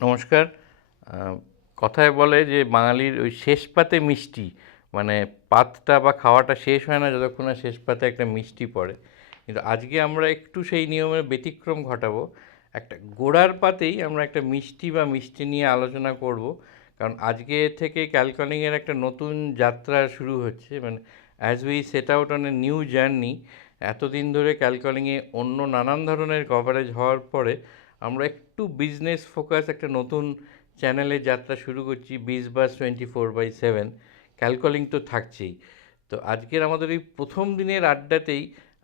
নমস্কার। আহ, কথায় বলে যে বাঙালির ওই শেষ পাতে মিষ্টি, মানে পাতটা বা খাওয়াটা শেষ হয় না যতক্ষণ না শেষ পাতে একটা মিষ্টি পড়ে। কিন্তু আজকে আমরা একটু সেই নিয়মের ব্যতিক্রম ঘটাবো। একটা গোড়ার পাতেই আমরা একটা মিষ্টি বা মিষ্টি নিয়ে আলোচনা করব। কারণ আজকে থেকে ক্যালকানিংয়ের একটা নতুন যাত্রা শুরু হচ্ছে, মানে as we set out on a new journey. এতদিন ধরে ক্যালকালিংয়ে অন্য নানান ধরনের কভারেজ হওয়ার পরে আমরা একটু বিজনেস ফোকাস একটা নতুন চ্যানেলের যাত্রা শুরু করছি, বিজবাস 24/7। ক্যালকলিং তো থাকছেই। তো আজকের আমাদের ওই প্রথম দিনের আড্ডাতেই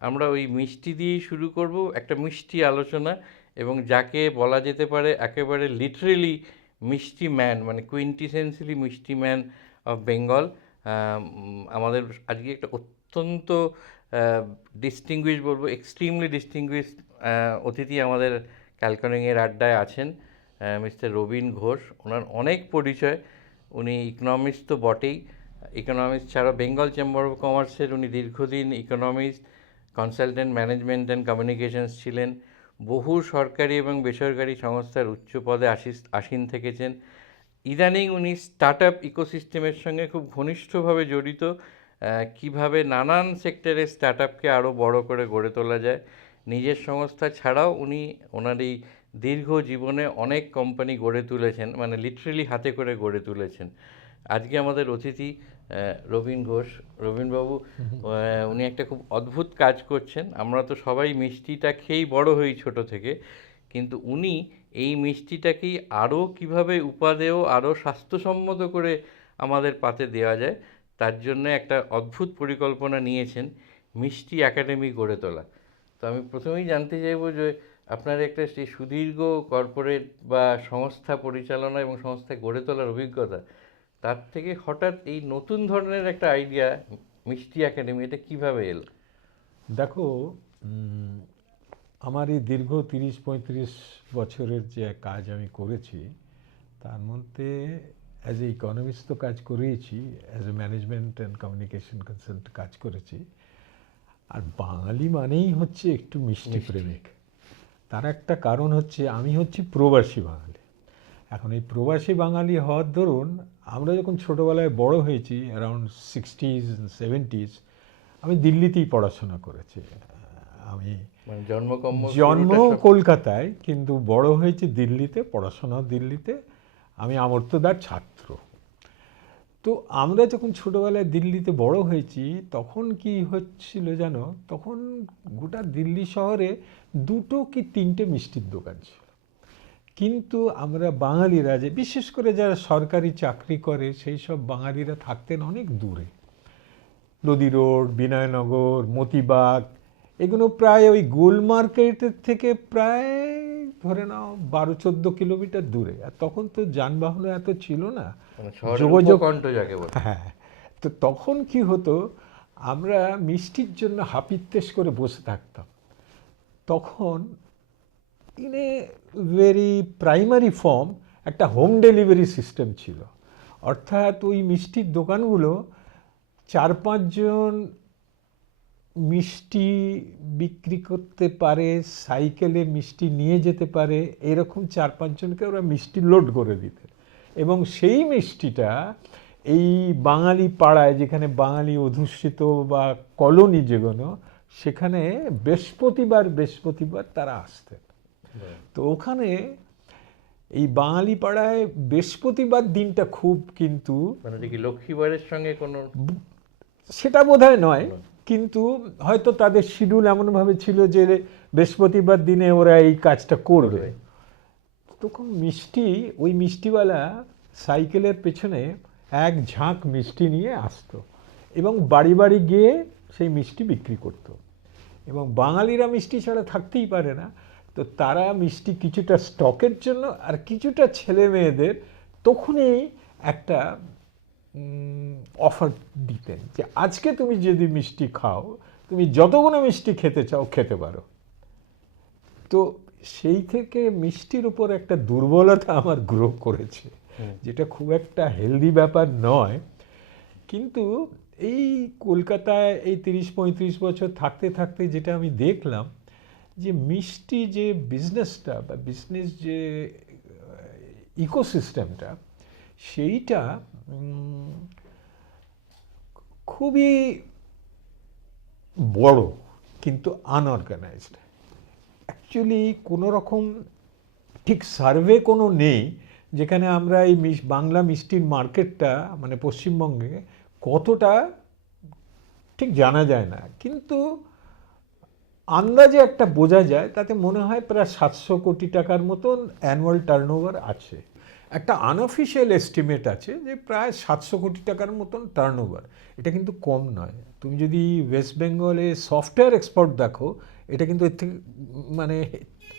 আমরা ওই মিষ্টি দিয়েই শুরু করব, একটা মিষ্টি আলোচনা। এবং যাকে বলা যেতে পারে একেবারে লিটারেলি মিষ্টি ম্যান, মানে কুইন্টিসেন্সিয়ালি মিষ্টি ম্যান অফ বেঙ্গল, আমাদের আজকে একটা অত্যন্ত ডিস্টিংগুইশ বলবো, এক্সট্রিমলি ডিস্টিংগুইশ অতিথি আমাদের ক্যালকানিংয়ের আড্ডায় আছেন, মিস্টার রবীন ঘোষ। ওনার অনেক পরিচয়। উনি ইকোনমিস্ট তো বটেই, ইকোনমিক্স ছাড়াও বেঙ্গল চেম্বার অফ কমার্সের উনি দীর্ঘদিন economics consultant management and communications ছিলেন। বহু সরকারি এবং বেসরকারি সংস্থার উচ্চ পদে আসীন থেকেছেন। ইদানিং উনি স্টার্ট আপ ইকোসিস্টেমের সঙ্গে খুব ঘনিষ্ঠভাবে জড়িত। কিভাবে নানান সেক্টরের স্টার্ট আপকে আরও বড় করে গড়ে তোলা যায়। নিজের সংস্থা ছাড়াও উনি ওনার এই দীর্ঘ জীবনে অনেক কোম্পানি গড়ে তুলেছেন, মানে লিটারেলি হাতে করে গড়ে তুলেছেন। আজকে আমাদের অতিথি রবীন ঘোষ। রবীনবাবু, উনি একটা খুব অদ্ভুত কাজ করছেন। আমরা তো সবাই মিষ্টিটা খেয়েই বড় হই ছোট থেকে, কিন্তু উনি এই মিষ্টিটাকেই আরও কীভাবে উপাদেয়, আরও স্বাস্থ্যসম্মত করে আমাদের পাতে দেওয়া যায়, তার জন্য একটা অদ্ভুত পরিকল্পনা নিয়েছেন, মিষ্টি একাডেমি গড়ে তোলা। তো আমি প্রথমেই জানতে চাইব যে আপনার একটা সেই সুদীর্ঘ কর্পোরেট বা সংস্থা পরিচালনা এবং সংস্থা গড়ে তোলার অভিজ্ঞতা, তার থেকে হঠাৎ এই নতুন ধরনের একটা আইডিয়া মিষ্টি একাডেমি, এটা কীভাবে এলো? দেখো, আমার এই দীর্ঘ 30-35 বছরের যে কাজ আমি করেছি, তার মধ্যে অ্যাজ এ ইকোনমিস্ট তো কাজ করেইছি, as a management and communication consultant কাজ করেছি। আর বাঙালি মানেই হচ্ছে একটু মিষ্টি প্রেমিক। তার একটা কারণ হচ্ছে আমি হচ্ছি প্রবাসী বাঙালি। এখন এই প্রবাসী বাঙালি হওয়ার দরুন আমরা যখন ছোটোবেলায় বড় হয়েছি, অ্যারাউন্ড 60s 70s, আমি দিল্লিতেই পড়াশোনা করেছি। আমি মানে জন্ম কলকাতায়, কিন্তু বড় হয়েছি দিল্লিতে, পড়াশোনাও দিল্লিতে। আমি আমর্ত্যদার ছাত্র। তো আমরা যখন ছোটোবেলায় দিল্লিতে বড় হয়েছি, তখন কি হচ্ছিল জানো, তখন গোটা দিল্লি শহরে 2 কি 3টে মিষ্টির দোকান ছিল। কিন্তু আমরা বাঙালিরা, যে বিশেষ করে যারা সরকারি চাকরি করে, সেই সব বাঙালিরা থাকতেন অনেক দূরে। লোদি রোড, বিনয়নগর, মতিবাগ, এগুলো প্রায় ওই গোল মার্কেটের থেকে প্রায় ধরে নাও 12-14 কিলোমিটার দূরে। আর তখন তো যানবাহনে এত ছিল না, মানে শহরের যোগাযোগ। উপকণ্ঠ যাকে বলে। হ্যাঁ, তো তখন কি হতো, আমরা মিষ্টির জন্য হাপিত্যেশ করে বসে থাকতাম। তখন in a very primary form একটা হোম ডেলিভারি সিস্টেম ছিল। অর্থাৎ ওই মিষ্টির দোকানগুলো 4-5 জন মিষ্টি বিক্রি করতে পারে, সাইকেলে মিষ্টি নিয়ে যেতে পারে, এরকম 4-5 জনকে ওরা মিষ্টি লোড করে দিতেন। এবং সেই মিষ্টিটা এই বাঙালি পাড়ায়, যেখানে বাঙালি অধ্যুষিত বা কলোনি যেগুলো, সেখানে বৃহস্পতিবার তারা আসতেন। তো ওখানে এই বাঙালি পাড়ায় বৃহস্পতিবার দিনটা খুব, কিন্তু মানে কি লক্ষ্মীবারের সঙ্গে কোনো সেটা বোধহয় নয়, কিন্তু হয়তো তাদের শিডিউল এমনভাবে ছিল যে বৃহস্পতিবার দিনে ওরা এই কাজটা করবে। তখন ওই মিষ্টিওয়ালা সাইকেলের পেছনে এক ঝাঁক মিষ্টি নিয়ে আসতো এবং বাড়ি বাড়ি গিয়ে সেই মিষ্টি বিক্রি করত। এবং বাঙালিরা মিষ্টি ছাড়া থাকতেই পারে না, তো তারা মিষ্টি কিছুটা স্টকের জন্য আর কিছুটা ছেলে মেয়েদের তখনই একটা অফার দিতেন যে আজকে তুমি যদি মিষ্টি খাও, তুমি যতগুলো মিষ্টি খেতে চাও খেতে পারো। তো সেই থেকে মিষ্টির উপর একটা দুর্বলতা আমার গ্রো করেছে, যেটা খুব একটা হেলদি ব্যাপার নয়। কিন্তু এই কলকাতায় এই 30-35 বছর থাকতে থাকতে যেটা আমি দেখলাম, যে মিষ্টি যে বিজনেসটা বা বিজনেস যে ইকোসিস্টেমটা, সেইটা খুবই বড় কিন্তু আনঅর্গানাইজড। অ্যাকচুয়ালি কোনো রকম ঠিক সার্ভে কোনো নেই যেখানে আমরা এই বাংলা মিষ্টির মার্কেটটা মানে পশ্চিমবঙ্গে কতটা ঠিক জানা যায় না, কিন্তু আন্দাজে একটা বোঝা যায়, তাতে মনে হয় প্রায় 700 কোটি টাকার মতন অ্যানুয়াল টার্নওভার আছে। একটা আনঅফিসিয়াল এস্টিমেট আছে যে প্রায় 700 কোটি টাকার মতন টার্নওভার। এটা কিন্তু কম নয়। তুমি যদি ওয়েস্ট বেঙ্গলে সফটওয়্যার এক্সপোর্ট দেখো, এটা কিন্তু এর থেকে মানে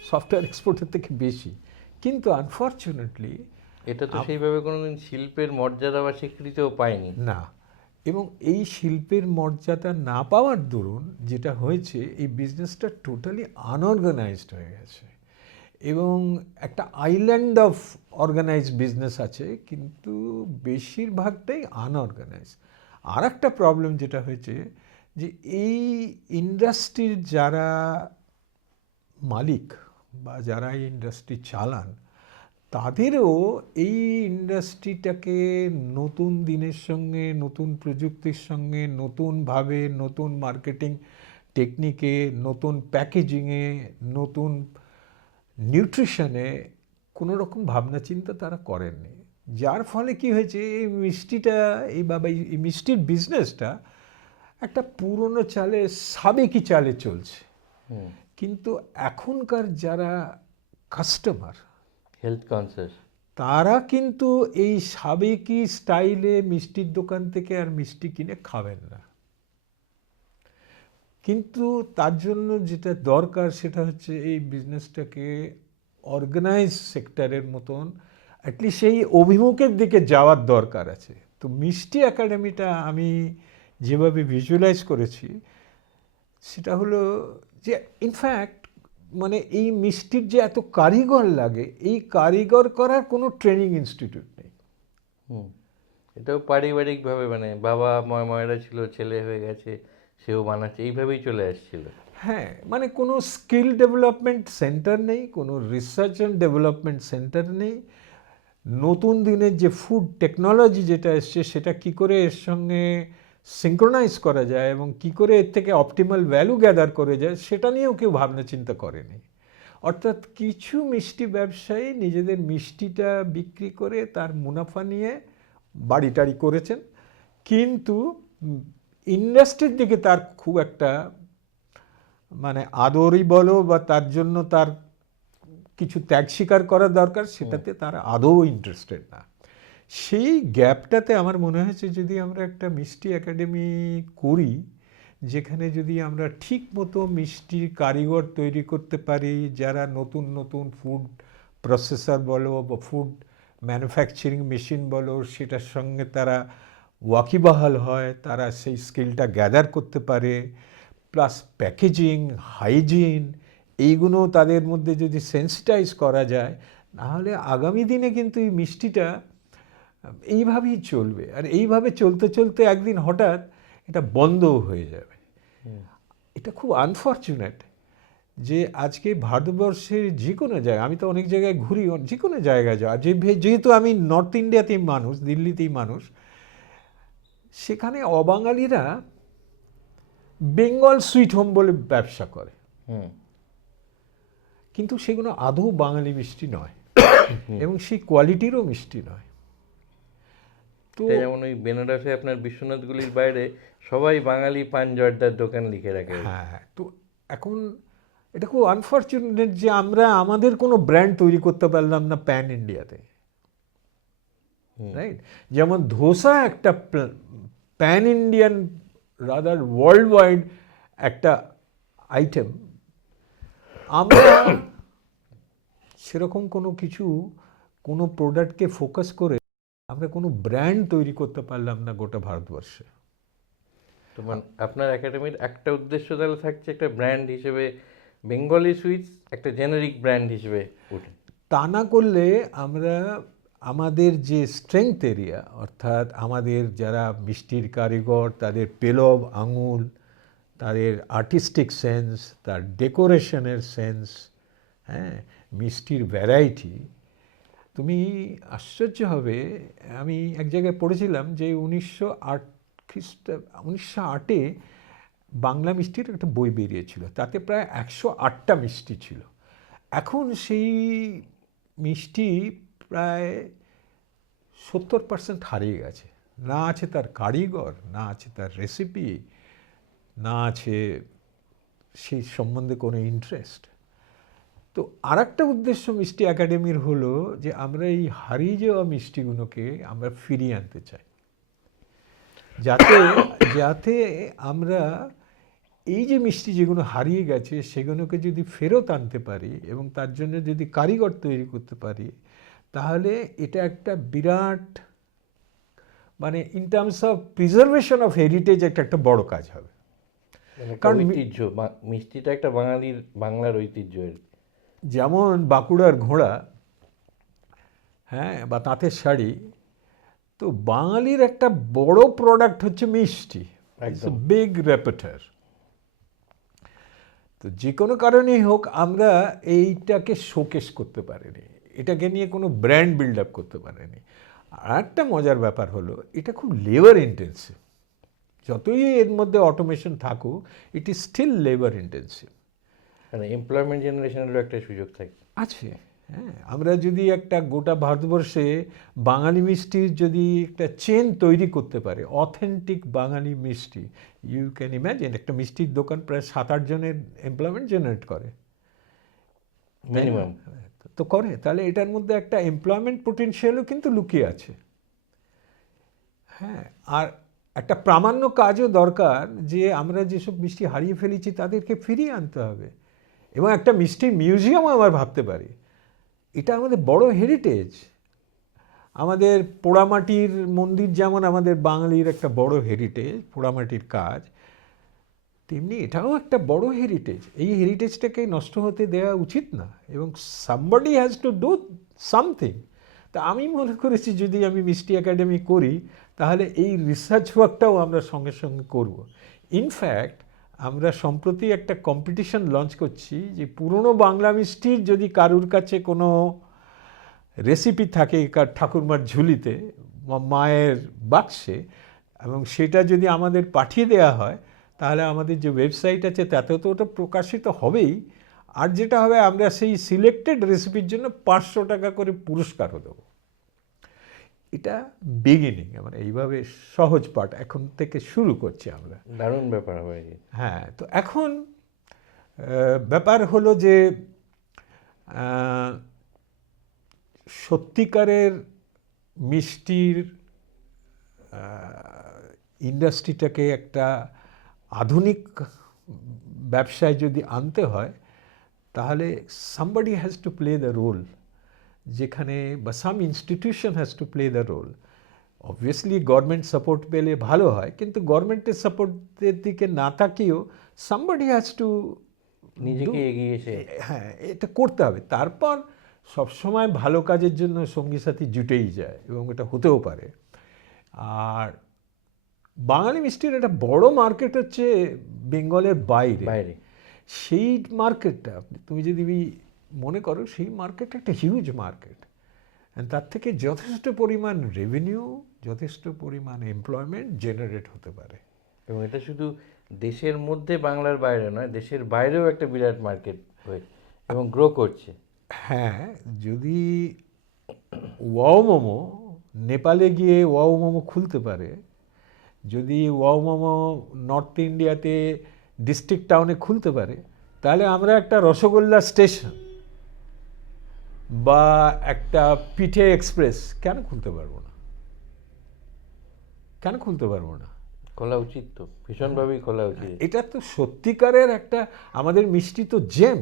সফটওয়্যার এক্সপোর্টের থেকে বেশি। কিন্তু আনফর্চুনেটলি এটা তো সেইভাবে কোনোদিন শিল্পের মর্যাদা বা স্বীকৃতিও পায়নি। না, এবং এই শিল্পের মর্যাদা না পাওয়ার দরুন যেটা হয়েছে, এই বিজনেসটা টোটালি আনঅর্গানাইজড হয়ে গেছে এবং একটা আইল্যান্ড অফ অর্গানাইজড বিজনেস আছে, কিন্তু বেশিরভাগটাই আনঅর্গানাইজ। আর একটা প্রবলেম যেটা হয়েছে যে এই ইন্ডাস্ট্রির যারা মালিক বা যারা এই ইন্ডাস্ট্রি চালান, তাদেরও এই ইন্ডাস্ট্রিটাকে নতুন দিনের সঙ্গে, নতুন প্রযুক্তির সঙ্গে, নতুনভাবে, নতুন মার্কেটিং টেকনিকে, নতুন প্যাকেজিংয়ে, নতুন নিউট্রিশনে কোনো রকম ভাবনা চিন্তা তারা করেননি। যার ফলে কি হয়েছে, এই মিষ্টিটা এই মিষ্টির বিজনেসটা একটা পুরনো চালে, সাবেকি চালে চলছে। কিন্তু এখনকার যারা কাস্টমার, হেলথ কনসিয়াস, তারা কিন্তু এই সাবেকি স্টাইলে মিষ্টির দোকান থেকে আর মিষ্টি কিনে খাবেন না। কিন্তু তার জন্য যেটা দরকার সেটা হচ্ছে এই বিজনেসটাকে অর্গানাইজ সেক্টরের মতন অ্যাটলিস্ট সেই অভিমুখের দিকে যাওয়ার দরকার আছে। তো মিষ্টি একাডেমিটা আমি যেভাবে ভিজুয়ালাইজ করেছি সেটা হলো যে ইনফ্যাক্ট মানে এই মিষ্টির যে এত কারিগর লাগে, এই কারিগর করার কোনো ট্রেনিং ইনস্টিটিউট নেই। এটাও পারিবারিকভাবে মানে বাবা ময়রা ছিল, ছেলে হয়ে গেছে, সেও বানাচ্ছে, এইভাবেই চলে আসছিল। হ্যাঁ, মানে কোনো স্কিল ডেভেলপমেন্ট সেন্টার নেই, কোনো রিসার্চ অ্যান্ড ডেভেলপমেন্ট সেন্টার নেই। নতুন দিনের যে ফুড টেকনোলজি যেটা এসছে, সেটা কি করে এর সঙ্গে সিঙ্ক্রোনাইজ করা যায় এবং কি করে এর থেকে অপটিমাল ভ্যালু গ্যাদার করে যায়, সেটা নিয়েও কেউ ভাবনা চিন্তা করেনি। অর্থাৎ কিছু মিষ্টি ব্যবসায়ী নিজেদের মিষ্টিটা বিক্রি করে তার মুনাফা নিয়ে বাড়ি টাড়ি করেছেন, কিন্তু ইন্ডাস্ট্রির দিকে তার খুব একটা মানে আদরই বলো বা তার জন্য তার কিছু ত্যাগ স্বীকার করা দরকার, সেটাতে তারা আদৌ ইন্টারেস্টেড না। সেই গ্যাপটাতে আমার মনে হয়েছে যদি আমরা একটা মিষ্টি একাডেমি করি, যেখানে যদি আমরা ঠিক মতো মিষ্টির কারিগর তৈরি করতে পারি, যারা নতুন নতুন ফুড প্রসেসর বলো বা ফুড ম্যানুফ্যাকচারিং মেশিন বলো, সেটার সঙ্গে তারা ওয়াকিবহাল হয়, তারা সেই স্কিলটা গ্যাদার করতে পারে, প্লাস প্যাকেজিং, হাইজিন, এইগুলো তাদের মধ্যে যদি সেন্সিটাইজ করা যায়, নাহলে আগামী দিনে কিন্তু এই মিষ্টিটা এইভাবেই চলবে। আর এইভাবে চলতে চলতে একদিন হঠাৎ এটা বন্ধও হয়ে যাবে। এটা খুব আনফর্চুনেট যে আজকে ভারতবর্ষের যে কোনো জায়গায়, আমি তো অনেক জায়গায় ঘুরি, যে কোনো জায়গায় যাওয়া, যেহেতু আমি নর্থ ইন্ডিয়াতেই মানুষ, দিল্লিতেই মানুষ, সেখানে অবাঙালিরা বেঙ্গল সুইট হোম বলে ব্যবসা করে, কিন্তু সেগুলো আদৌ বাঙালি মিষ্টি নয় এবং সেই কোয়ালিটিরও মিষ্টি নয়। তো যেমন ওই বেনারসে আপনার বিশ্বনাথগুলির বাইরে সবাই বাঙালি পান জর্দার দোকান লিখে রাখে। হ্যাঁ, তো এখন এটা খুব আনফর্চুনেট যে আমরা আমাদের কোনো ব্র্যান্ড তৈরি করতে পারলাম না প্যান ইন্ডিয়াতে, রাইট? যেমন ধোসা একটা pan Indian rather world wide একটা আইটেম, আমরা সেরকম কোনো কিছু, কোনো প্রোডাক্টকে ফোকাস করে আমরা কোনো ব্র্যান্ড তৈরি করতে পারলাম না গোটা ভারতবর্ষে। তো আপনার একাডেমির একটা উদ্দেশ্য তাহলে থাকছে একটা ব্র্যান্ড হিসেবে বেঙ্গলি সুইটস একটা জেনারিক ব্র্যান্ড হিসেবে ওঠে। তা না করলে আমরা আমাদের যে স্ট্রেংথ এরিয়া, অর্থাৎ আমাদের যারা মিষ্টির কারিগর, তাদের পেলব আঙুল, তাদের আর্টিস্টিক সেন্স, তার ডেকোরেশনের সেন্স, হ্যাঁ, মিষ্টির ভ্যারাইটি, তুমি আশ্চর্য হবে, আমি এক জায়গায় পড়েছিলাম যে 1908 বাংলা মিষ্টির একটা বই বেরিয়েছিল, তাতে প্রায় 108টা মিষ্টি ছিল। এখন সেই মিষ্টি প্রায় 70% হারিয়ে গেছে। না আছে তার কারিগর, না আছে তার রেসিপি, না আছে সেই সম্বন্ধে কোনো ইন্টারেস্ট। তো আর একটা উদ্দেশ্য মিষ্টি একাডেমির হলো যে আমরা এই হারিয়ে যাওয়া মিষ্টিগুলোকে আমরা ফিরিয়ে আনতে চাই, যাতে যাতে আমরা এই যে মিষ্টি যেগুলো হারিয়ে গেছে সেগুলোকে যদি ফেরত আনতে পারি এবং তার জন্য যদি কারিগর তৈরি করতে পারি, তাহলে এটা একটা বিরাট, মানে in terms of preservation of heritage একটা বড় কাজ হবে। কারণ ঐতিহ্য, মিষ্টিটা একটা বাংলার ঐতিহ্যের। যেমন বাঁকুড়ার ঘোড়া, হ্যাঁ, বা তাঁতের শাড়ি, তো বাঙালির একটা বড় প্রোডাক্ট হচ্ছে মিষ্টি, বিগ রেপার্টার। তো যে কোনো কারণেই হোক আমরা এইটাকে শোকেস করতে পারিনি, এটাকে নিয়ে কোনো ব্র্যান্ড বিল্ড আপ করতে পারিনি। আর একটা মজার ব্যাপার হলো এটা খুব লেবার ইন্টেন্সিভ। যতই এর মধ্যে অটোমেশন থাকুক, it is still labour intensive. মানে এমপ্লয়মেন্ট জেনারেশনেরও একটা সুযোগ থাকে আছে। হ্যাঁ, আমরা যদি একটা গোটা ভারতবর্ষে বাঙালি মিষ্টির যদি একটা চেন তৈরি করতে পারে, অথেন্টিক বাঙালি মিষ্টি, ইউ ক্যান ইম্যাজিন একটা মিষ্টির দোকান প্রায় 7-8 জনের এমপ্লয়মেন্ট জেনারেট করে মিনিমাম। তো করে, তাহলে এটার মধ্যে একটা এমপ্লয়মেন্ট পোটেনশিয়ালও কিন্তু লুকিয়ে আছে। হ্যাঁ, আর একটা প্রামাণ্য কাজও দরকার যে আমরা যেসব মিষ্টি হারিয়ে ফেলেছি তাদেরকে ফিরিয়ে আনতে হবে। এবং একটা মিষ্টির মিউজিয়ামও আমরা ভাবতে পারি, এটা আমাদের বড় হেরিটেজ। আমাদের পোড়ামাটির মন্দির যেমন আমাদের বাঙালির একটা বড় হেরিটেজ, পোড়ামাটির কাজ, তেমনি এটাও একটা বড় হেরিটেজ। এই হেরিটেজটাকে নষ্ট হতে দেওয়া উচিত না, এবং somebody has to do something. তা আমি মনে করেছি যদি আমি মিষ্টি একাডেমি করি তাহলে এই রিসার্চ ওয়ার্কটাও আমরা সঙ্গে সঙ্গে করব। ইনফ্যাক্ট আমরা সম্প্রতি একটা কম্পিটিশন লঞ্চ করছি যে পুরনো বাংলা মিষ্টির যদি কারুর কাছে কোনো রেসিপি থাকে ঠাকুরমার ঝুলিতে, মায়ের বাক্সে, এবং সেটা যদি আমাদের পাঠিয়ে দেওয়া হয়, তাহলে আমাদের যে ওয়েবসাইট আছে তাতে তো ওটা প্রকাশিত হবেই। আর যেটা হবে, আমরা সেই সিলেক্টেড রেসিপির জন্য 500 টাকা করে পুরস্কারও দেবো। এটা বিগিনিং, মানে এইভাবে সহজ পাঠ এখন থেকে শুরু করছি আমরা। দারুণ ব্যাপার হবে। হ্যাঁ, তো এখন ব্যাপার হলো যে সত্যিকারের মিষ্টির ইন্ডাস্ট্রিটাকে একটা আধুনিক ব্যবসায় যদি আনতে হয়, তাহলে somebody has to play the role, যেখানে বা some institution has to play the role. Obviously government support পেলে ভালো হয়, কিন্তু গভর্নমেন্টের সাপোর্টের দিকে না তাকিয়েও সামবডি হ্যাজ টু নিজেকে এগিয়ে এসে, হ্যাঁ, এটা করতে হবে। তারপর সবসময় ভালো কাজের জন্য সঙ্গী সাথী জুটেই যায়, এবং এটা হতেও পারে। আর বাঙালি মিষ্টির একটা বড় মার্কেট হচ্ছে বেঙ্গলের বাইরে। সেই মার্কেটটা তুমি যদি মনে করো, সেই মার্কেটটা একটা হিউজ মার্কেট, তার থেকে যথেষ্ট পরিমাণ রেভিনিউ, যথেষ্ট পরিমাণ এমপ্লয়মেন্ট জেনারেট হতে পারে। এবং এটা শুধু দেশের মধ্যে, বাংলার বাইরে নয়, দেশের বাইরেও একটা বিরাট মার্কেট হয়ে এবং গ্রো করছে। হ্যাঁ, যদি ওয়াও মোমো নেপালে গিয়ে ওয়াও মোমো খুলতে পারে, যদি ওয়াও মোমো নর্থ ইন্ডিয়াতে ডিস্ট্রিক্ট টাউনে খুলতে পারে, তাহলে আমরা একটা রসগোল্লা স্টেশন বা একটা পিঠে এক্সপ্রেস কেন খুলতে পারবো না? কেন খুলতে পারবো না? খোলা উচিত, তো ভীষণভাবেই খোলা উচিত। এটা তো সত্যিকারের একটা, আমাদের মিষ্টি তো জেম।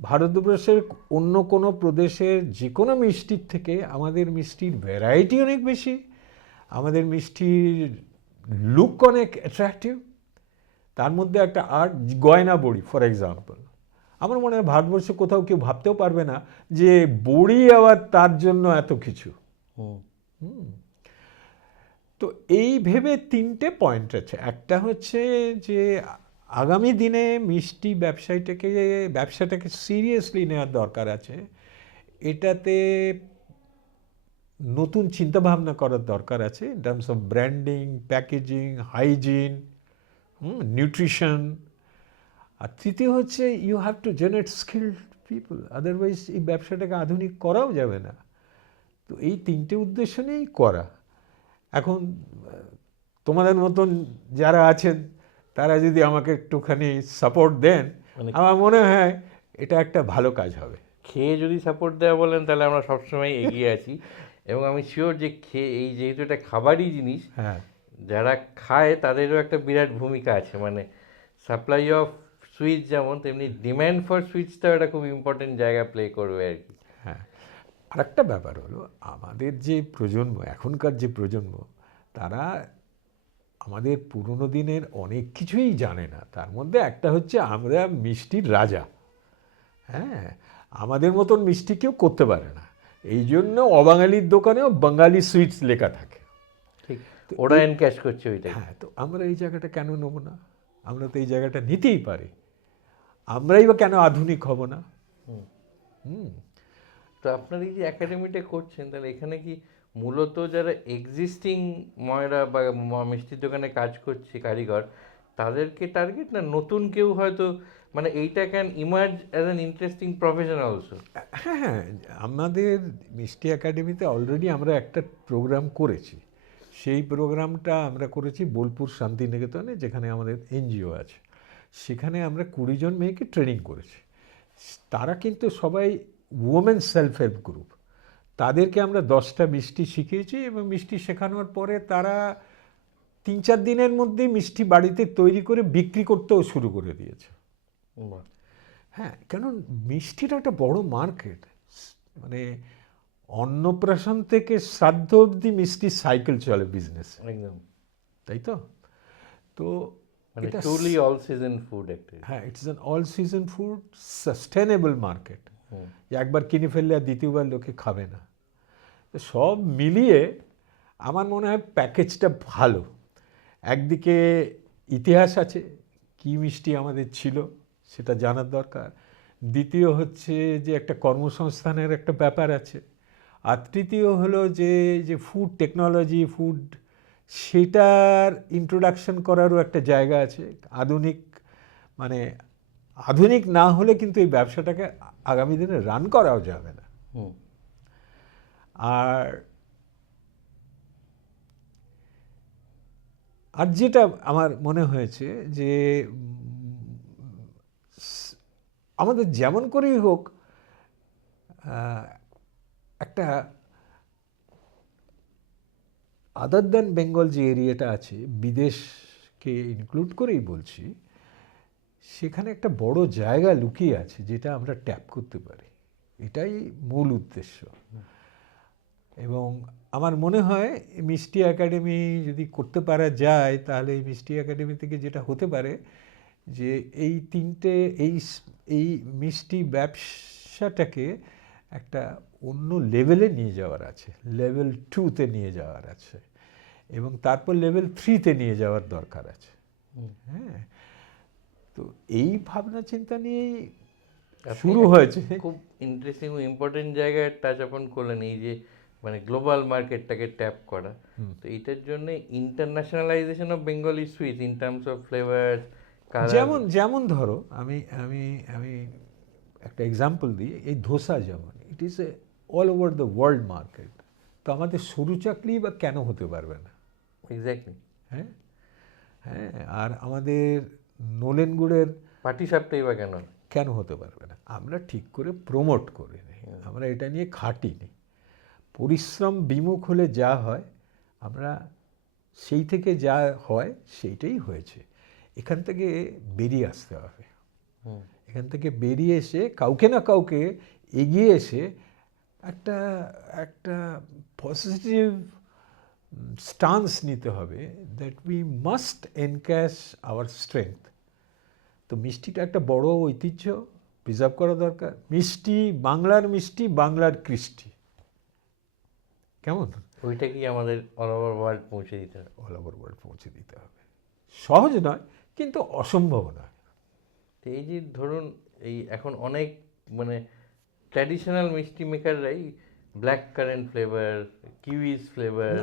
ভারতবর্ষের অন্য কোনো প্রদেশের যে কোনো মিষ্টির থেকে আমাদের মিষ্টির ভ্যারাইটি অনেক বেশি, আমাদের মিষ্টির লুক অনেক অ্যাট্রাকটিভ। তার মধ্যে একটা আর্ট, গয়না বড়ি ফর এক্সাম্পল, আমার মনে হয় ভারতবর্ষে কোথাও কেউ ভাবতেও পারবে না যে বড়ি আবার তার জন্য এত কিছু। তো এই ভেবে 3টে পয়েন্ট আছে। একটা হচ্ছে যে আগামী দিনে মিষ্টি ব্যবসাটাকে সিরিয়াসলি নেওয়ার দরকার আছে। এটাতে নতুন চিন্তাভাবনা করার দরকার আছে in terms of branding, packaging, hygiene, nutrition. আর তৃতীয় হচ্ছে you have to generate skilled people, otherwise এই ব্যবসাটাকে আধুনিক করাও যাবে না। তো এই তিনটে উদ্দেশ্য নিয়েই করা। এখন তোমাদের মতন যারা আছেন তারা যদি আমাকে একটুখানি সাপোর্ট দেন, আমার মনে হয় এটা একটা ভালো কাজ হবে। খেয়ে যদি সাপোর্ট দেওয়া বলেন তাহলে আমরা সবসময় এগিয়ে আছি, এবং আমি শিওর যে খেয়ে, এই যেহেতু এটা খাবারই জিনিস, হ্যাঁ, যারা খায় তাদেরও একটা বিরাট ভূমিকা আছে। মানে সাপ্লাই অফ সুইটস যেমন, তেমনি ডিম্যান্ড ফর সুইটসটাও একটা খুব ইম্পর্টেন্ট জায়গা প্লে করবে আর কি। হ্যাঁ। আর একটা ব্যাপার হলো, আমাদের যে প্রজন্ম, এখনকার যে প্রজন্ম, তারা আমাদের পুরনো দিনের অনেক কিছুই জানে না। তার মধ্যে একটা হচ্ছে আমরা মিষ্টির রাজা। হ্যাঁ, আমাদের মতন মিষ্টি কেউ করতে পারে না। এই জন্য অবাঙালির দোকানেও বাঙালি সুইটস লেখা থাকে। ঠিক, ওরা এনক্যাশ করছে ওইটাই। হ্যাঁ, তো আমরা এই জায়গাটা কেন নেব না? আমরা তো এই জায়গাটা নিতেই পারি। আমরাই বা কেন আধুনিক হব না? তো আপনার এই যে একাডেমিটা করছেন, তাহলে এখানে কি মূলত যারা এক্সিস্টিং ময়রা বা মিষ্টির দোকানে কাজ করছে কারিগর, তাদেরকে টার্গেট, না নতুন কেউ হয়তো, মানে এইটা can emerge as an interesting profession also? হ্যাঁ, হ্যাঁ, আমাদের মিষ্টি একাডেমিতে অলরেডি আমরা একটা প্রোগ্রাম করেছি। সেই প্রোগ্রামটা আমরা করেছি বোলপুর শান্তিনিকেতনে, যেখানে আমাদের এনজিও আছে। সেখানে আমরা 20 জন মেয়েকে ট্রেনিং করেছি। তারা কিন্তু সবাই ওমেন সেলফ হেল্প গ্রুপ। তাদেরকে আমরা 10টা মিষ্টি শিখিয়েছি, এবং মিষ্টি শেখানোর পরে তারা 3-4 দিনের মধ্যেই মিষ্টি বাড়িতে তৈরি করে বিক্রি করতেও শুরু করে দিয়েছে। হ্যাঁ, কারণ মিষ্টির একটা বড় মার্কেট। মানে অন্নপ্রাশন থেকে শ্রাদ্ধ অবধি মিষ্টির সাইকেল চলে বিজনেস, একদম, তাই তো? তো মানে এটা ট্রুলি অল সিজন ফুড একটা। হ্যাঁ, it's an all season food, sustainable market. একবার কিনে ফেললে আর দ্বিতীয়বার লোকে খাবে না। তো সব মিলিয়ে আমার মনে হয় প্যাকেজটা ভালো। একদিকে ইতিহাস আছে, কী মিষ্টি আমাদের ছিল সেটা জানার দরকার। দ্বিতীয় হচ্ছে যে একটা কর্মসংস্থানের একটা ব্যাপার আছে। আর তৃতীয় হলো যে যে ফুড টেকনোলজি, ফুড, সেটার ইন্ট্রোডাকশন করারও একটা জায়গা আছে। আধুনিক, মানে আধুনিক না হলে কিন্তু এই ব্যবসাটাকে আগামী দিনে রান করাও যাবে না। আর আর যেটা আমার মনে হয়েছে যে আমাদের যেমন করেই হোক একটা আদার দ্যান বেঙ্গল যে এরিয়াটা আছে, বিদেশকে ইনক্লুড করেই বলছি, সেখানে একটা বড় জায়গা লুকিয়ে আছে যেটা আমরা ট্যাপ করতে পারি। এটাই মূল উদ্দেশ্য। এবং আমার মনে হয় মিষ্টি একাডেমি যদি করতে পারা যায়, তাহলে এই মিষ্টি একাডেমি থেকে যেটা হতে পারে যে এই তিনটে এই মিষ্টি ব্যবসাটাকে একটা অন্য লেভেলে নিয়ে যাওয়ার আছে, লেভেল 2-তে নিয়ে যাওয়ার আছে, এবং তারপর লেভেল 3-তে নিয়ে যাওয়ার দরকার আছে। হ্যাঁ, তো এই ভাবনা চিন্তা নিয়েই শুরু হয়েছে। খুব ইন্টারেস্টিং ও ইম্পর্টেন্ট জায়গায় টাচ আপন করলেন, এই যে মানে গ্লোবাল মার্কেটটাকে ট্যাপ করা। তো এইটার জন্য ইন্টারন্যাশনালাইজেশন of Bengali sweet in terms of flavour, যেমন যেমন ধরো আমি আমি আমি একটা এক্সাম্পল দিই, এই ধোসা যেমন, it is a all over the world market. তো আমাদের সরু চাকলি বা কেন হতে পারবে না? এক্স্যাক্টলি। হ্যাঁ, হ্যাঁ, আর আমাদের নলেন গুড়ের পাটি সাপটাই বা কেন কেন হতে পারবে না? আমরা ঠিক করে প্রমোট করি নি, আমরা এটা নিয়ে খাটি নি। পরিশ্রম বিমুখ হলে যা হয়, আমরা সেই থেকে যা হয় সেইটাই হয়েছে। এখান থেকে বেরিয়ে আসতে হবে। এখান থেকে বেরিয়ে এসে কাউকে না কাউকে এগিয়ে এসে একটা একটা পজিটিভ স্টান্স নিতে হবে, that we must encash our strength. তো মিষ্টিটা একটা বড় ঐতিহ্য, প্রিজার্ভ করা দরকার। মিষ্টি, বাংলার মিষ্টি, বাংলার কৃষ্টি, কেমন? ওইটাকেই আমাদের অল ওভার ওয়ার্ল্ড পৌঁছে দিতে হবে। অল ওভার ওয়ার্ল্ড পৌঁছে দিতে হবে। সহজ নয়, কিন্তু অসম্ভব নয়। তো এই যে ধরুন, এই এখন অনেক মানে ট্র্যাডিশনাল মিষ্টি মেকাররাই ব্ল্যাক কারেন্ট ফ্লেভার, কিউইস ফ্লেভার,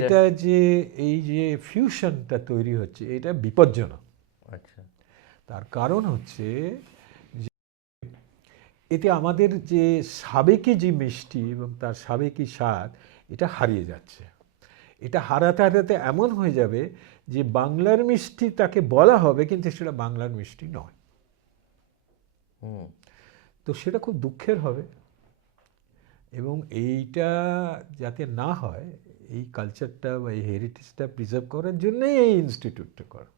এটা যে এই যে ফিউশনটা তৈরি হচ্ছে এটা বিপজ্জনক। আচ্ছা, তার কারণ হচ্ছে যে এতে আমাদের যে সাবেকি যে মিষ্টি এবং তার সাবেকি স্বাদ এটা হারিয়ে যাচ্ছে। এটা হারাতে হারাতে এমন হয়ে যাবে যে বাংলার মিষ্টি তাকে বলা হবে কিন্তু সেটা বাংলার মিষ্টি নয়। তো সেটা খুব দুঃখের হবে এবং এইটা যাতে না হয় এই কালচারটা বা এই হেরিটেজটা প্রিজার্ভ করার জন্যই এই ইনস্টিটিউটটা করা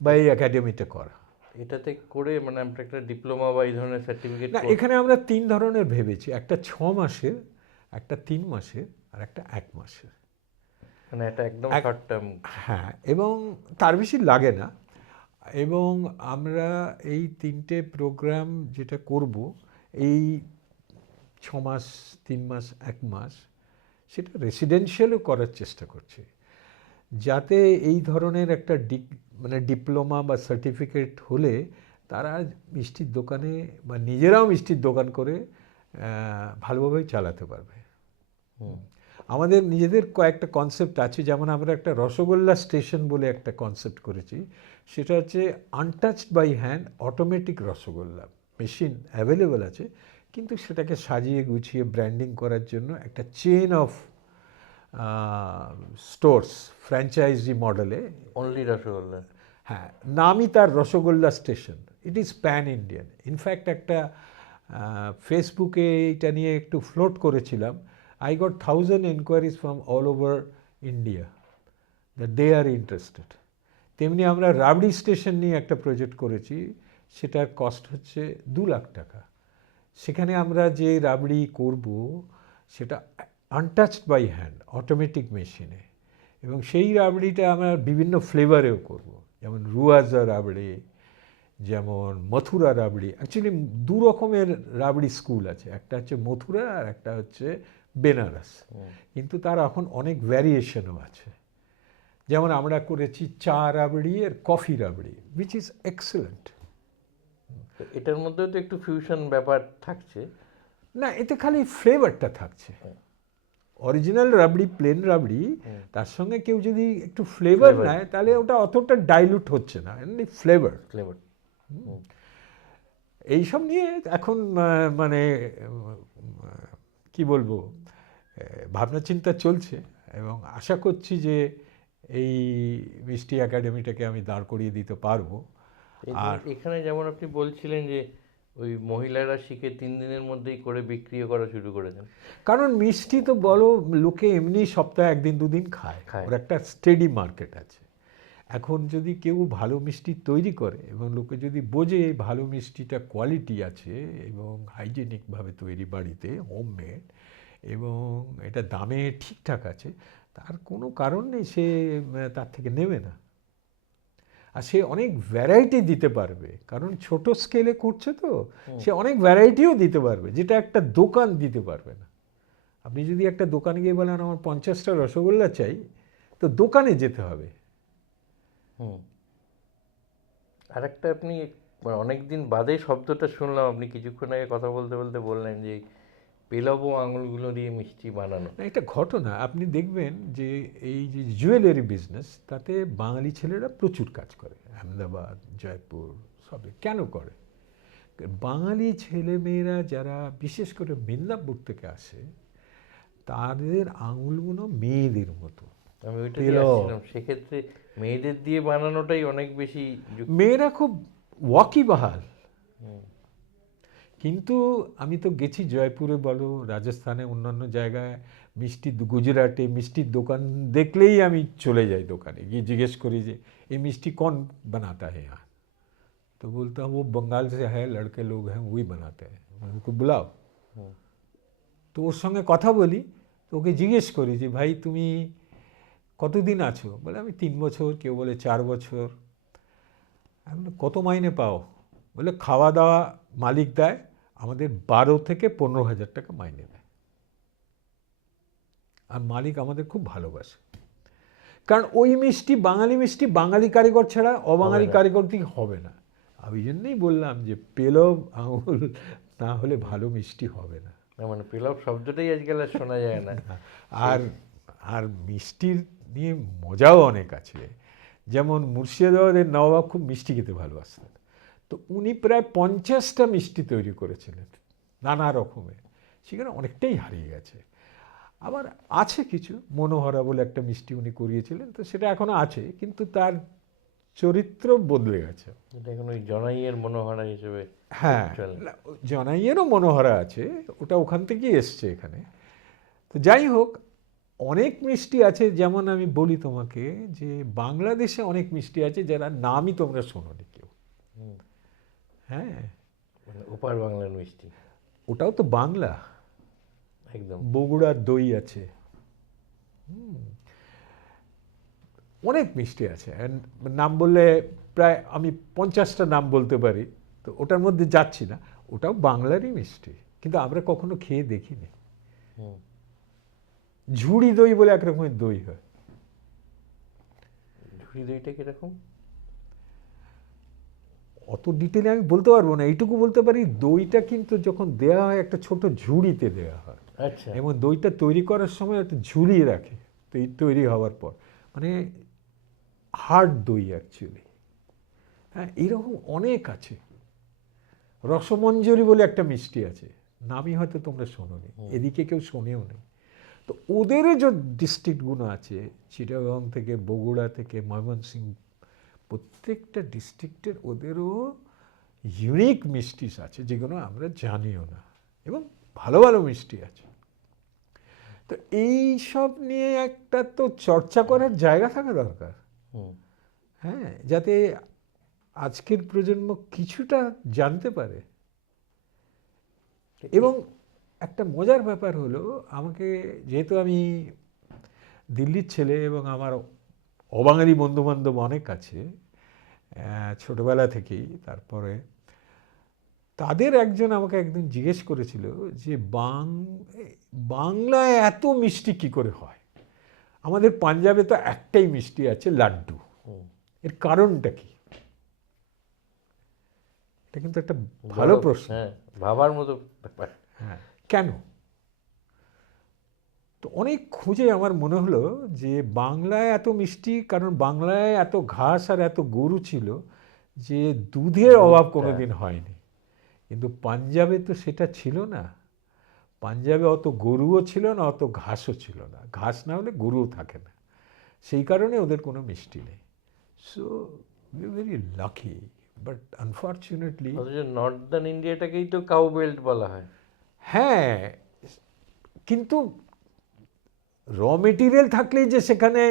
বা এই একাডেমিটা করা। এটাতে করে মানে আমরা একটা ডিপ্লোমা বা এই ধরনের সার্টিফিকেট না, এখানে আমরা 3 ধরনের ভেবেছি, একটা 6 মাসের, একটা 3 মাসের আর একটা 1 মাসের। মানে এটা একদম শর্ট টার্ম। হ্যাঁ, এবং তার বেশি লাগে না। এবং আমরা এই 3টে প্রোগ্রাম যেটা করব এই 6 মাস, 3 মাস, 1 মাস, সেটা রেসিডেন্সিয়ালও করার চেষ্টা করছি, যাতে এই ধরনের একটা মানে ডিপ্লোমা বা সার্টিফিকেট হলে তারা মিষ্টির দোকানে বা নিজেরাও মিষ্টির দোকান করে ভালোভাবে চালাতে পারবে। আমাদের নিজেদের কয়েকটা কনসেপ্ট আছে, যেমন আমরা একটা রসগোল্লা স্টেশন বলে একটা কনসেপ্ট করেছি। সেটা হচ্ছে untouched by hand automatic rasgulla machine available আছে, কিন্তু সেটাকে সাজিয়ে গুছিয়ে ব্র্যান্ডিং করার জন্য একটা চেন অফ স্টোরস ফ্র্যাঞ্চাইজি মডেলে। অনলি রসগোল্লা। হ্যাঁ, নামই তার rasgulla station. It is pan Indian. In fact একটা ফেসবুকে এটা নিয়ে একটু ফ্লোট করেছিলাম। I got 1000 inquiries from all over India that they are interested. তেমনি আমরা রাবড়ি স্টেশন নিয়ে একটা প্রজেক্ট করেছি, সেটার কস্ট হচ্ছে 2 লাখ টাকা। সেখানে আমরা যে রাবড়ি করব সেটা আনটাচড বাই হ্যান্ড অটোমেটিক মেশিনে, এবং সেই রাবড়িটা আমরা বিভিন্ন ফ্লেভারেও করব, যেমন রুয়াজা রাবড়ি, যেমন মথুরা রাবড়ি। অ্যাকচুয়ালি 2 রকমের রাবড়ি স্কুল আছে, একটা হচ্ছে মথুরা আর একটা হচ্ছে বেনারস, কিন্তু তার এখন অনেক ভ্যারিয়েশনও আছে। যেমন আমরা করেছি চা রাবড়ি আর কফি রাবড়ি, উইচ ইজ এক্সেলেন্ট। এটার মধ্যেও তো একটু ফিউশন ব্যাপার থাকছে না, এতে খালি ফ্লেভারটা থাকছে। অরিজিনাল রাবড়ি, প্লেন রাবড়ি, তার সঙ্গে কেউ যদি একটু ফ্লেভার নেয় তাহলে ওটা অতটা ডাইলুট হচ্ছে না, এমনি ফ্লেভার। এইসব নিয়ে এখন মানে কি বলবো, ভাবনা চিন্তা চলছে, এবং আশা করছি যে এই মিষ্টি একাডেমিটাকে আমি দাঁড় করিয়ে দিতে পারবো। আর এখানে যেমন আপনি বলছিলেন যে ওই মহিলারা শিখে 3 দিনের মধ্যেই করে বিক্রিও করা শুরু করেছেন, কারণ মিষ্টি তো বলো লোকে এমনি সপ্তাহে 1 দিন 2 দিন খায়, ওর একটা স্টেডি মার্কেট আছে। এখন যদি কেউ ভালো মিষ্টি তৈরি করে এবং লোকে যদি বোঝে এই ভালো মিষ্টিটা কোয়ালিটি আছে এবং হাইজেনিকভাবে তৈরি বাড়িতে হোমমেড, এবং এটা দামে ঠিকঠাক আছে, তার কোনো কারণ নেই সে তার থেকে নেবে না। আর সে অনেক ভ্যারাইটি দিতে পারবে, কারণ ছোট স্কেলে করছে তো, সে অনেক ভ্যারাইটিও দিতে পারবে, যেটা একটা দোকান দিতে পারবে না। আপনি যদি একটা দোকানে গিয়ে বলেন আমার 50টা রসগোল্লা চাই, তো দোকানে যেতে হবে। আর একটা আপনি অনেক দিন বাদে শব্দটা শুনলাম, আপনি কিছুক্ষণ আগে কথা বলতে বলতে বললেন যে পেলাবো আঙুলগুলো দিয়ে মিষ্টি বানানো। এটা ঘটনা আপনি দেখবেন যে এই যে জুয়েলারি বিজনেস, তাতে বাঙালি ছেলেরা প্রচুর কাজ করে, আহমেদাবাদ, জয়পুর সবে। কেন করে? বাঙালি ছেলেমেয়েরা যারা বিশেষ করে মিদনাপুর থেকে আসে, তাদের আঙুলগুলো মেয়েদের মতো। আমি ওইটা দিয়ে আসছিলাম, সেক্ষেত্রে মেয়েদের দিয়ে বানানোটাই অনেক বেশি। মেয়েরা খুব ওয়াকিবহাল। কিন্তু আমি তো গেছি জয়পুরে বলো, রাজস্থানে, অন্যান্য জায়গায় মিষ্টি, গুজরাটে মিষ্টির দোকান দেখলেই আমি চলে যাই দোকানে গিয়ে জিজ্ঞেস করি যে ये मिष्टी कौन बनाता है यहाँ? तो बोलता वो बंगाल से है, लड़के लोग हैं वही बनाते हैं, उनको बुलाओ। তো ওর সঙ্গে কথা বলি, তো ওকে জিজ্ঞেস করি যে ভাই তুমি কতদিন আছো? বলে আমি 3 বছর, কেউ বলে 4 বছর। আমি বলি কত মাইনে পাও? বলে খাওয়া দাওয়া মালিক দেয়, আমাদের 12 থেকে 15,000 টাকা মাইনে দেয়। আর মালিক আমাদের খুব ভালোবাসে, কারণ ওই মিষ্টি, বাঙালি মিষ্টি, বাঙালি কারিগর ছাড়া অবাঙালি কারিগর দিয়ে হবে না। ওই জন্যই বললাম যে পেলব আঙুল না হলে ভালো মিষ্টি হবে না। না মানে পিলাও শব্দটাই আজকাল আর শোনা যায় না। আর আর মিষ্টির নিয়ে মজাও অনেক আছে। যেমন মুর্শিদাবাদের নবাব খুব মিষ্টি খেতে ভালোবাসতেন, তো উনি প্রায় 50টা মিষ্টি তৈরি করেছিলেন নানা রকমের, সেখানে অনেকটাই হারিয়ে গেছে। আবার আছে কিছু, মনোহরা বলে একটা মিষ্টি উনি করিয়েছিলেন, তো সেটা এখনো আছে, কিন্তু তার চরিত্র বদলে গেছে। এটা এখন ওই জনাইয়ের মনোহরা হিসেবে হ্যাঁ, চলে। জনাইয়েরও মনোহরা আছে, ওটা ওখান থেকেই এসছে এখানে। তো যাই হোক, অনেক মিষ্টি আছে, যেমন আমি বলি তোমাকে যে বাংলাদেশে অনেক মিষ্টি আছে যারা নামই তোমরা শোনোনি কেউ। হ্যাঁ, মানে ওপার বাংলার মিষ্টি। ওটাও তো বাংলা। একদম। বগুড়ার দই আছে, অনেক মিষ্টি আছে। And নাম বললে প্রায় আমি 50টা নাম বলতে পারি, তো ওটার মধ্যে যাচ্ছি না। ওটাও বাংলারই মিষ্টি, কিন্তু আমরা কখনো খেয়ে দেখিনি। হুম। ঝুড়ি দই বলে এক রকমের দই হয়। ঝুড়ি দইটা কিরকম? অত ডিটেলে আমি বলতে পারবো না, এইটুকু বলতে পারি দইটা কিন্তু যখন দেওয়া হয় একটা ছোট ঝুড়িতে দেওয়া হয়, আচ্ছা। এবং দইটা তৈরি করার সময় একটা ঝুলিয়ে রাখে তৈরি হওয়ার পর, মানে হার্ড দই অ্যাকচুয়ালি। হ্যাঁ, এরকম অনেক আছে। রসমঞ্জরি বলে একটা মিষ্টি আছে, নামই হয়তো তোমরা শোনোনি, এদিকে কেউ শোনেও নেই। তো ওদেরও যে ডিস্ট্রিক্টগুলো আছে, চিটাগাং থেকে, বগুড়া থেকে, ময়মনসিংহ, প্রত্যেকটা ডিস্ট্রিক্টের ওদেরও ইউনিক মিষ্টি আছে যেগুলো আমরা জানিও না, এবং ভালো ভালো মিষ্টি আছে। তো এই সব নিয়ে একটা তো চর্চা করার জায়গা থাকা দরকার। হুম। হ্যাঁ, যাতে আজকের প্রজন্ম কিছুটা জানতে পারে। এবং একটা মজার ব্যাপার হলো, আমাকে যেহেতু আমি দিল্লির ছেলে এবং আমার অবাঙালি বন্ধুবান্ধব অনেক আছে ছোটবেলা থেকেই, তারপরে তাদের একজন আমাকে একদিন জিজ্ঞেস করেছিল যে বাংলায় এত মিষ্টি কি করে হয়? আমাদের পাঞ্জাবে তো একটাই মিষ্টি আছে, লাড্ডু। এর কারণটা কি? এটা কিন্তু একটা ভালো প্রশ্ন। হ্যাঁ, ভাবার মতো ব্যাপার। হ্যাঁ, কেন? তো অনেক খুঁজে আমার মনে হলো যে বাংলায় এত মিষ্টি কারণ বাংলায় এত ঘাস আর এত গরু ছিল যে দুধের অভাব কোনোদিন হয়নি। কিন্তু পাঞ্জাবে তো সেটা ছিল না। পাঞ্জাবে অত গরুও ছিল না, অত ঘাসও ছিল না। ঘাস না হলে গরুও থাকে না, সেই কারণে ওদের কোনো মিষ্টি নেই। So we very lucky, but unfortunately. অথচ নর্দার্ন ইন্ডিয়াটাকেই তো কাউ বেল্ট বলা হয়। হ্যাঁ, কিন্তু র মেটেরিয়াল থাকলেই যে সেখানে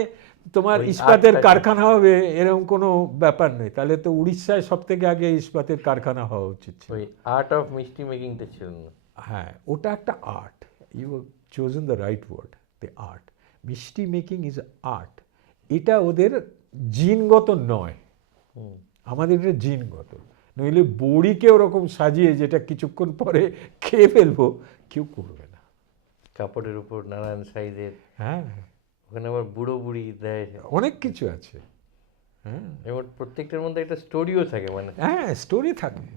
তোমার ওই ইস্পাতের আটটাকে- কারখানা হবে এরকম কোনো ব্যাপার নেই। তাহলে তো উড়িষ্যায় সব থেকে আগে ইস্পাতের কারখানা হওয়া উচিত ছিল। ওই আর্ট অফ মিষ্টি মেকিংটা ছিল না। হ্যাঁ, ওটা একটা art. You chosen the right word, the art. Mishti making is art. এটা ওদের জিনগত নয়, হুম। আমাদের এটা জিনগত। নইলে বড়িকে ওরকম সাজিয়ে যেটা কিছুক্ষণ পরে খেয়ে ফেলবো, কেউ করবে না। কাপড়ের উপর নানান সাইজের, হ্যাঁ, ওখানে আবার বুড়ো বুড়ি দেয়। অনেক কিছু আছে। হ্যাঁ, এবার প্রত্যেকটার মধ্যে একটা স্টোরিও থাকে, মানে হ্যাঁ, স্টোরি থাকে।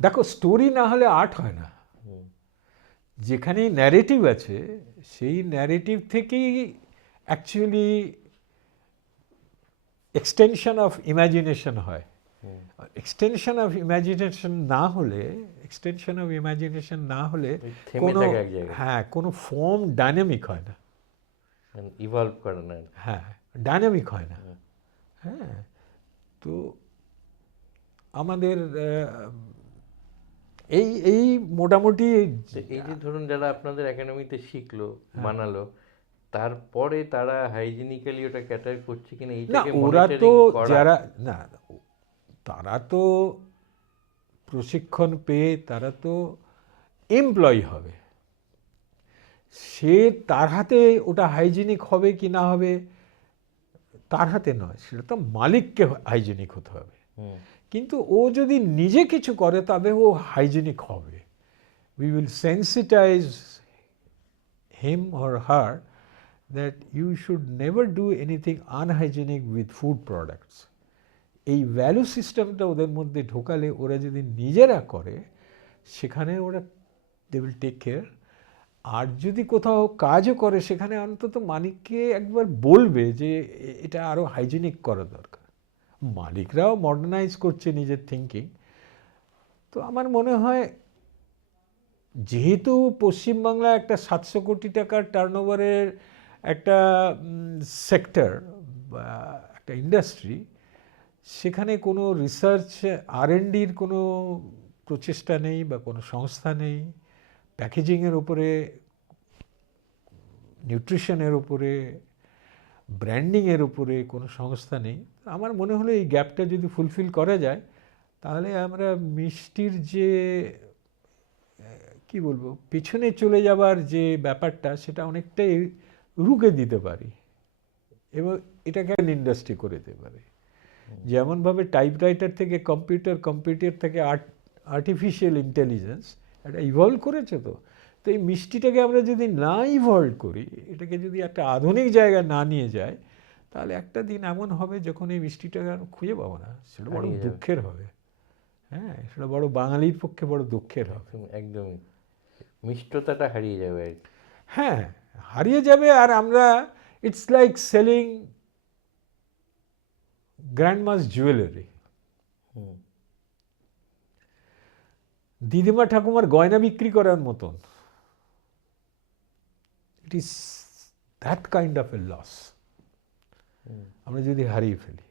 দেখো, স্টোরি না হলে আর্ট হয় না। যেখানে ন্যারেটিভ আছে সেই ন্যারেটিভ থেকেই অ্যাকচুয়ালি এক্সটেনশন অফ ইমাজিনেশন হয়। এক্সটেনশন অফ ইমাজিনেশন না হলে থেমে কোনো, থাকে এক জায়গায়, হ্যাঁ, কোনো ফর্ম ডাইনামিক হয় না। ইভলভ করে না। হ্যাঁ, ডাইনামিক হয় না। হ্যাঁ, তো আমাদের এই এই মোটামুটি তো এই যে ধরুন যারা আপনাদের একাডেমিতে শিখলো, বানালো, তারপরে তারা হাইজিনিক্যালি ওটা ক্যাটার করছে কিনা না, এইটাকে ওরা তো monitoring করা। যারা না, তারা তো প্রশিক্ষণ পেয়ে তারা তো এমপ্লয়ি হবে। সে তার হাতে ওটা হাইজিনিক হবে কি না হবে তার হাতে নয়, সেটা তো মালিককে হাইজিনিক হতে হবে। হুম। কিন্তু ও যদি নিজে কিছু করে তবে ও হাইজিনিক হবে। We will sensitise him or her that you should never do anything unhygienic with food products. এই ভ্যালু সিস্টেমটা ওদের মধ্যে ঢোকালে ওরা যদি নিজেরা করে, সেখানে ওরা দে উইল টেক কেয়ার। আর যদি কোথাও কাজও করে, সেখানে অন্তত মালিককে একবার বলবে যে এটা আরও হাইজিনিক করা দরকার। মালিকরাও মডার্নাইজ করছে নিজের থিঙ্কিং। তো আমার মনে হয়, যেহেতু পশ্চিমবাংলা একটা 700 কোটি টাকার টার্নওভারের একটা সেক্টর বা একটা ইন্ডাস্ট্রি, সেখানে কোনো রিসার্চ R&Dর কোনো প্রচেষ্টা নেই বা কোনো সংস্থা নেই। প্যাকেজিংয়ের উপরে, নিউট্রিশনের উপরে, ব্র্যান্ডিংয়ের উপরে কোনো সংস্থা নেই। আমার মনে হলো এই গ্যাপটা যদি ফুলফিল করা যায়, তাহলে আমরা মিষ্টির যে কি বলবো পেছনে চলে যাবার যে ব্যাপারটা, সেটা অনেকটাই রুখে দিতে পারি এবং এটাকে ইন্ডাস্ট্রি করে দিতে পারে। যেমনভাবে টাইপরাইটার থেকে কম্পিউটার, কম্পিউটার থেকে আর্টিফিশিয়াল ইন্টেলিজেন্স এটা ইভলভ করেছে। তো তো এই মিষ্টিটাকে আমরা যদি না ইভলভ করি, এটাকে যদি একটা আধুনিক জায়গায় না নিয়ে যায়, তাহলে একটা দিন এমন হবে যখন এই মিষ্টিটাকে আর খুঁজে পাবো না। সেটা বড় হারিয়ে যাবে। দুঃখের হবে। হ্যাঁ, সেটা বড় বাঙালির পক্ষে বড় দুঃখের হবে। একদমই মিষ্টতাটা হারিয়ে যাবে আর কি। হ্যাঁ, হারিয়ে যাবে। আর আমরা, it's like selling grandma's jewellery. Hmm. দিদিমা ঠাকুমার গয়না বিক্রি করার মতন। It is that kind of a loss আমরা যদি হারিয়ে ফেলি।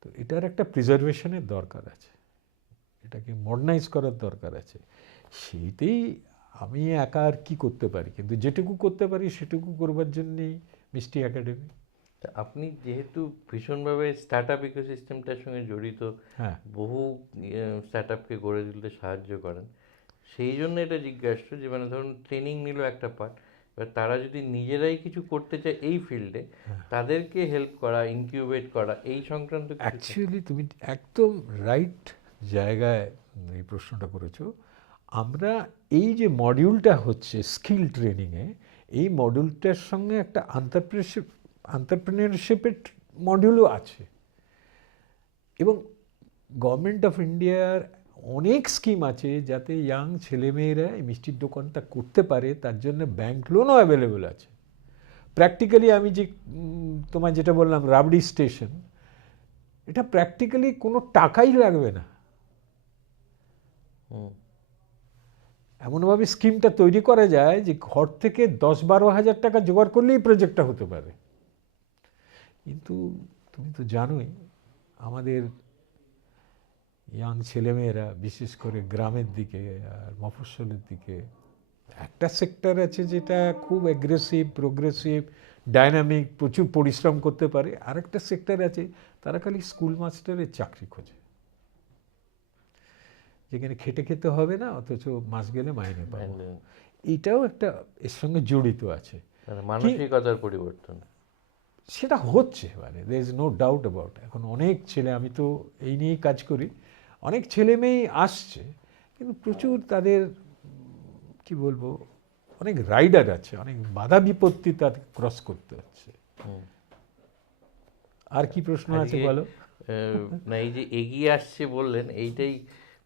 তো এটার একটা প্রিজার্ভেশনের দরকার আছে, এটাকে মডার্নাইজ করার দরকার আছে। সেইটাই আমি একা আর কি করতে পারি, কিন্তু যেটুকু করতে পারি সেটুকু করবার জন্যেই মিষ্টি একাডেমি। তা আপনি যেহেতু ভীষণভাবে স্টার্ট আপ ইকোসিস্টেমটার সঙ্গে জড়িত, হ্যাঁ, বহু স্টার্ট আপকে গড়ে তুলতে সাহায্য করেন, সেই জন্য এটা জিজ্ঞাসা যে মানে ধরুন ট্রেনিং নিল একটা পার্ট, এবার তারা যদি নিজেরাই কিছু করতে চায় এই ফিল্ডে, তাদেরকে হেল্প করা, ইনকিউবেট করা, এই সংক্রান্ত কিছু? অ্যাকচুয়ালি তুমি একদম রাইট জায়গায় এই প্রশ্নটা করেছো। আমরা এই যে মডিউলটা হচ্ছে স্কিল ট্রেনিংয়ে, এই মডিউলটার সঙ্গে একটা আন্টারপ্রেনারশিপের মডিউলও আছে। এবং গভর্নমেন্ট অফ ইন্ডিয়ার অনেক স্কিম আছে যাতে ইয়াং ছেলেমেয়েরা এই মিষ্টির দোকানটা করতে পারে, তার জন্য ব্যাংক লোনও অ্যাভেলেবল আছে। প্র্যাকটিক্যালি আমি যে তোমায় যেটা বললাম রাবড়ি স্টেশন, এটা প্র্যাকটিক্যালি কোনো টাকাই লাগবে না। এমনভাবে স্কিমটা তৈরি করা যায় যে ঘর থেকে 10-12 হাজার টাকা জোগাড় করলেই প্রজেক্টটা হতে পারে। কিন্তু তুমি তো জানোই, আমাদের ইয়াং ছেলেমেয়েরা বিশেষ করে গ্রামের দিকে আর মফস্বলের দিকে, একটা সেক্টর আছে যেটা খুব অ্যাগ্রেসিভ, প্রোগ্রেসিভ, ডাইনামিক, প্রচুর পরিশ্রম করতে পারে। আরেকটা সেক্টর আছে তারা খালি স্কুল মাস্টারের চাকরি খোঁজে, যেখানে খেটে খেতে হবে না, অথচ মাস গেলে মাইনে পাবো। এটাও একটা এর সঙ্গে জড়িত আছে। মানসিকতার পরিবর্তন সেটা হচ্ছে, মানে there is no doubt about. এখন অনেক ছেলে, আমি তো এই নিয়েই কাজ করি, অনেক ছেলে মেয়েই আসছে, কিন্তু প্রচুর তাদের কি বলবো অনেক রাইডার আছে, অনেক বাধা বিপত্তি তাদের ক্রস করতে হচ্ছে। আর কি প্রশ্ন আছে বলো? না, এই যে এগিয়ে আসছে বললেন, এইটাই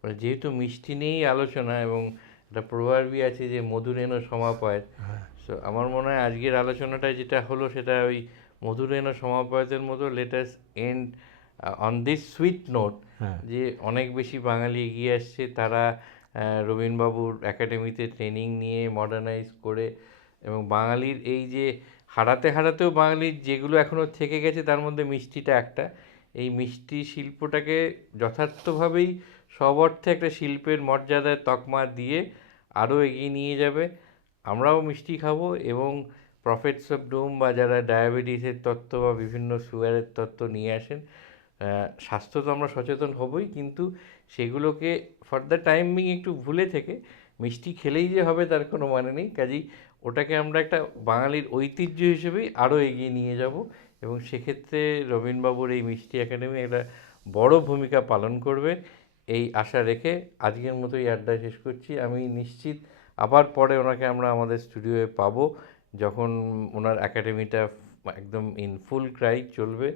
মানে যেহেতু মিষ্টি নিয়েই আলোচনা এবং একটা প্রবাদই আছে যে মধুরেণ সমাপয়েৎ, সো আমার মনে হয় আজকের আলোচনাটা যেটা হলো সেটা ওই মধুরেণ সমাপয়েতের মতো let us end on this sweet note, যে অনেক বেশি বাঙালি এগিয়ে আসছে, তারা রবীনবাবুর একাডেমিতে ট্রেনিং নিয়ে মডার্নাইজ করে, এবং বাঙালির এই যে হারাতে হারাতেও বাঙালির যেগুলো এখনও থেকে গেছে তার মধ্যে মিষ্টিটা একটা, এই মিষ্টি শিল্পটাকে যথার্থভাবেই সব অর্থে একটা শিল্পের মর্যাদায় তকমা দিয়ে আরও এগিয়ে নিয়ে যাবে। আমরাও মিষ্টি খাবো এবং প্রফেটস অফ ডুম বা যারা ডায়াবেটিসের তত্ত্ব বা বিভিন্ন সুগারের তত্ত্ব নিয়ে আসেন, স্বাস্থ্য তো আমরা সচেতন হবই, কিন্তু সেগুলোকে ফর দ্য টাইম বিং একটু ভুলে থেকে মিষ্টি খেলেই যে হবে তার কোনো মানে নেই। কাজেই ওটাকে আমরা একটা বাঙালির ঐতিহ্য হিসেবেই আরও এগিয়ে নিয়ে যাব, এবং সেক্ষেত্রে রবীনবাবুর এই মিষ্টি একাডেমি একটা বড় ভূমিকা পালন করবে এই আশা রেখে আজকের মতো এই আড্ডা শেষ করছি। আমি নিশ্চিত আবার পরে ওনাকে আমরা আমাদের স্টুডিওয়ে পাবো, যখন ওনার একাডেমিটা একদম ইন ফুল ক্রাই চলবে,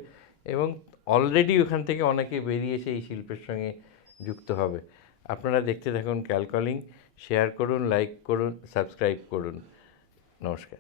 এবং অলরেডি ওখান থেকে অনেকে বেরিয়ে এসে এই শিল্পের সঙ্গে যুক্ত হবে। আপনারা দেখতে থাকুন ক্যালকলিং, শেয়ার করুন, লাইক করুন, সাবস্ক্রাইব করুন। নমস্কার।